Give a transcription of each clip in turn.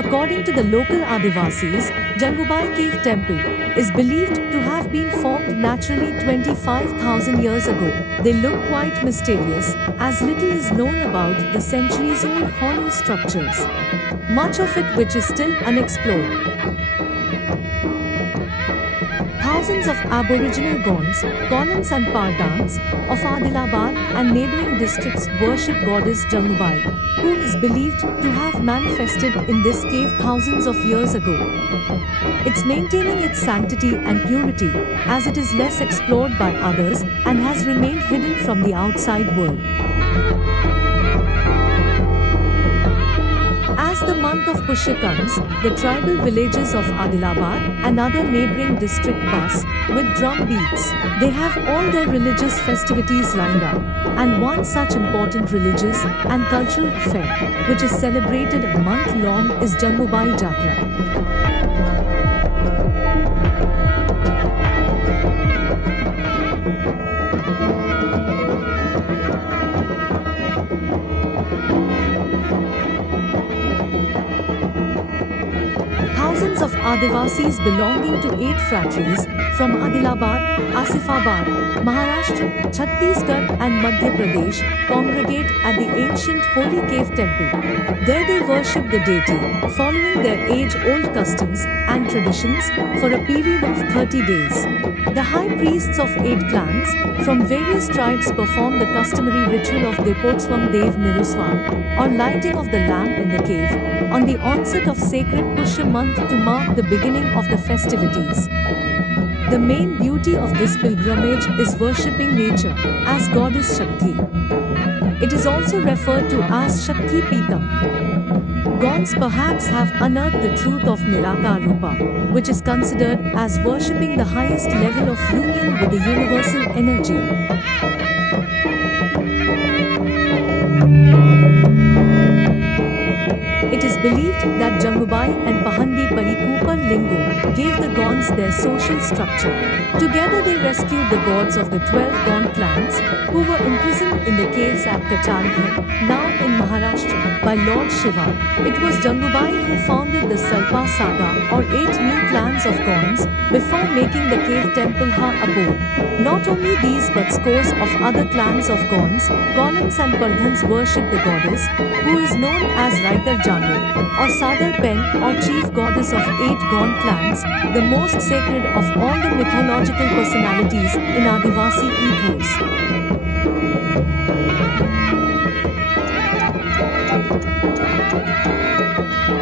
According to the local Adivasis, Jangubai Cave Temple is believed to have been formed naturally 25,000 years ago. They look quite mysterious, as little is known about the centuries-old hollow structures, much of it which is still unexplored. Thousands of Aboriginal Gonds, Konans and Pardans of Adilabad and neighbouring districts worship goddess Jangubai, who is believed to have manifested in this cave thousands of years ago. It's maintaining its sanctity and purity, as it is less explored by others and has remained hidden from the outside world. As the month of Pushya comes, the tribal villages of Adilabad and other neighbouring districts buzz with drum beats. They have all their religious festivities lined up, and one such important religious and cultural fair, which is celebrated a month long, is Jangubai Jatra. Thousands of Adivasis belonging to 8 fraternities from Adilabad, Asifabad, Maharashtra, Chhattisgarh and Madhya Pradesh congregate at the ancient Holy Cave Temple. There they worship the deity, following their age-old customs and traditions for a period of 30 days. The high priests of 8 clans from various tribes perform the customary ritual of Depotswam Dev Niruswam, or lighting of the lamp in the cave, on the onset of sacred Pushya month to mark the beginning of the festivities. The main beauty of this pilgrimage is worshipping nature as goddess Shakti. It is also referred to as Shakti Pitam. Gonds perhaps have unearthed the truth of Nirakar Rupa, which is considered as worshipping the highest level of union with the universal energy. It is believed that Jangubai and Pahandi Parikupar Lingo gave the Gonds their social structure. Together they rescued the gods of the 12 Gond clans who were imprisoned in the caves at Kacharghar, now in Maharashtra, by Lord Shiva. It was Jangubai who founded the Salpa Saga, or 8 new clans of Gonds, before making the cave temple her abode. Not only these but scores of other clans of Gonds, Konans and Pardhans worship the goddess, who is known as Raitar Jangu, or Sadar Pen, or chief goddess of 8 Gond clans, the most sacred of all the mythological personalities in Adivasi ethos.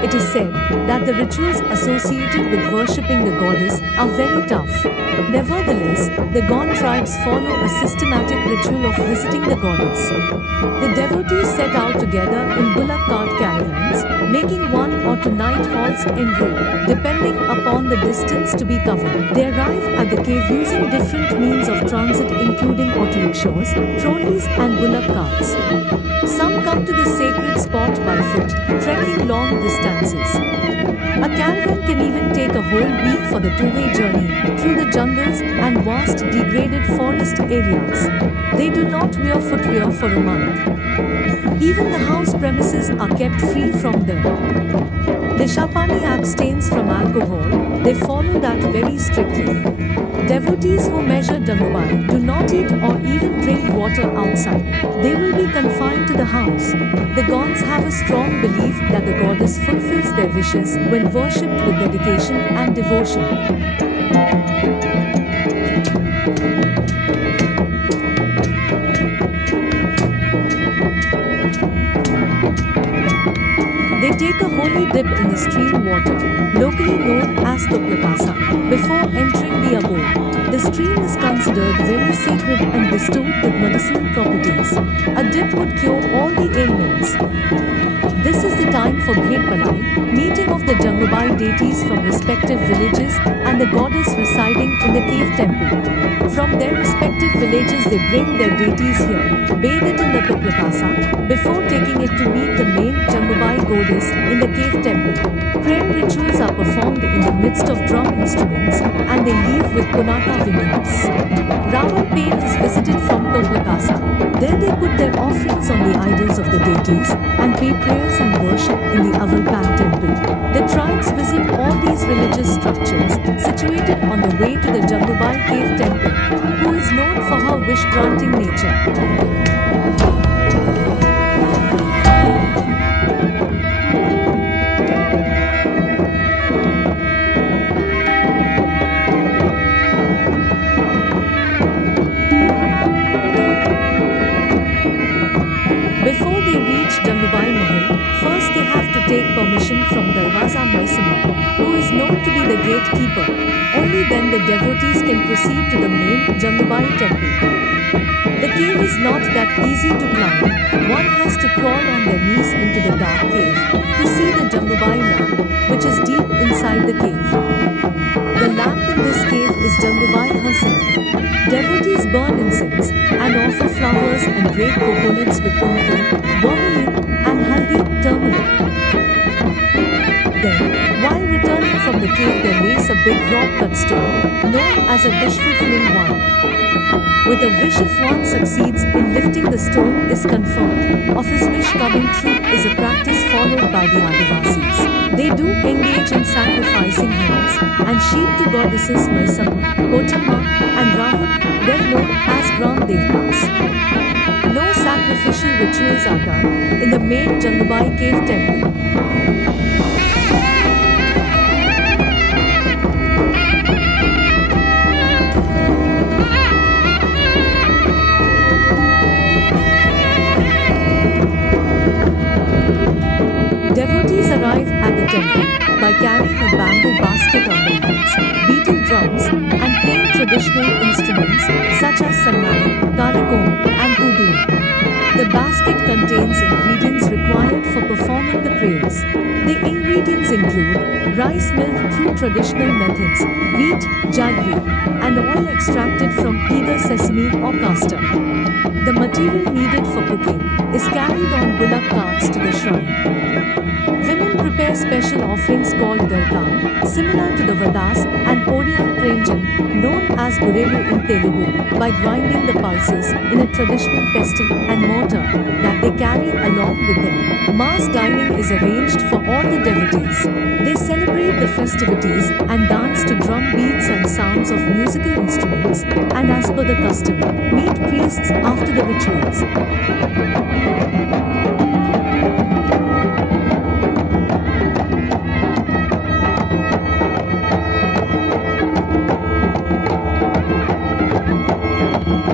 It is said that the rituals associated with worshipping the goddess are very tough. Nevertheless, the Gond tribes follow a systematic ritual of visiting the goddess. The devotees set out together in bullock cart caravans, making 1 or 2 night halts en route, depending upon the distance to be covered. They arrive at the cave using different means of transit including auto rickshaws, trolleys and bullock carts. Some come to the sacred spot by foot, trekking long distances. A caravan can even take a whole week for the 2-way journey through the jungles and vast degraded forest areas. They do not wear footwear for a month. Even the house premises are kept free from them. Deshapani abstains from alcohol. They follow that very strictly. Devotees who measure Jangubai do not eat or even drink water outside. They will be confined to the house. The Gonds have a strong belief that the goddess fulfills their wishes when worshipped with dedication and devotion. They take a holy dip in the stream water, locally known as Tuplakasa, before entering the abode. The stream is considered very sacred and bestowed with medicinal properties. A dip would cure all the ailments. This is the time for Bhed Balai, meeting of the Jangubai deities from respective villages and the goddess residing in the cave temple. From their respective villages they bring their deities here, bathe it in the Tuplakasa, before taking it to meet the main Jangubai goddess in the cave temple. Prayer rituals are performed in the midst of drum instruments and they leave with Punaka vignettes. Ravan Pain is visited from Tuplakasa. There they put their offerings on the idols of the deities and pay prayers and worship in the Avalpan temple. Jangubai Mahal, first they have to take permission from Darwaza Maisama, who is known to be the gatekeeper. Only then the devotees can proceed to the main Jangubai temple. The cave is not that easy to climb. One has to crawl on their knees into the dark cave to see the Jangubai lamp, which is deep inside the cave. The lamp in this cave is Jangubai herself. Devotees burn incense and offer flowers and break coconuts with kumkum, vermilion, and haldi, turmeric. Then, while returning from the cave, they lace a big rock-cut stone, known as a wish-fulfilling one. With a wish, if one succeeds in lifting the stone is confirmed of his wish coming true is a practice followed by the Adivasis. They do engage in sacrificing hens and sheep to goddesses Maisama, Kotamma and Rahul, well known as Gram Devtas. No sacrificial rituals are done in the main Jangubai cave temple. Devotees arrive at the temple by carrying a bamboo basket on their heads, beating drums, and playing traditional instruments such as sannai, kalikom, and tudum. The basket contains ingredients required for performing the prayers. The ingredients include rice milled through traditional methods, wheat, jaggery, and oil extracted from either sesame or castor. The material needed for cooking is carried on bullock carts to the shrine. Women prepare special offerings called garka, similar to the vadas and podiyam pranjan, known as gurelu in Telugu, by grinding the pulses in a traditional pestle and mortar that they carry along with them. Mass dining is arranged for all the devotees. They celebrate the festivities and dance to drum beats and sounds of musical instruments, and as per the custom, meet priests after the rituals.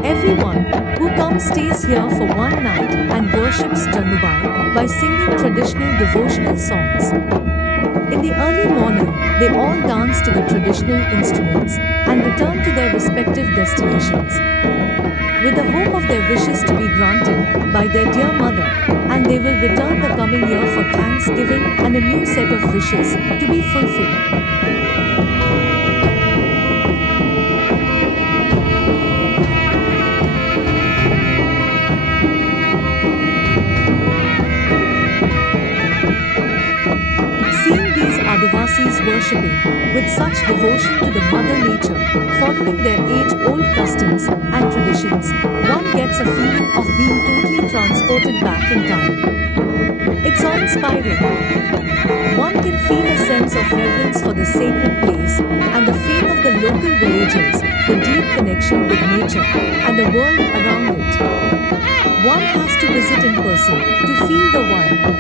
Everyone who comes stays here for one night and worships Jangubai by singing traditional devotional songs. In the early morning, they all dance to the traditional instruments and return to their respective destinations, with the hope of their wishes to be granted by their dear mother, and they will return the coming year for thanksgiving and a new set of wishes to be fulfilled. Adivasis worshipping with such devotion to the mother nature, following their age-old customs and traditions, one gets a feeling of being totally transported back in time. It's awe-inspiring. One can feel a sense of reverence for the sacred place and the faith of the local villagers, the deep connection with nature and the world around it. One has to visit in person to feel the wild,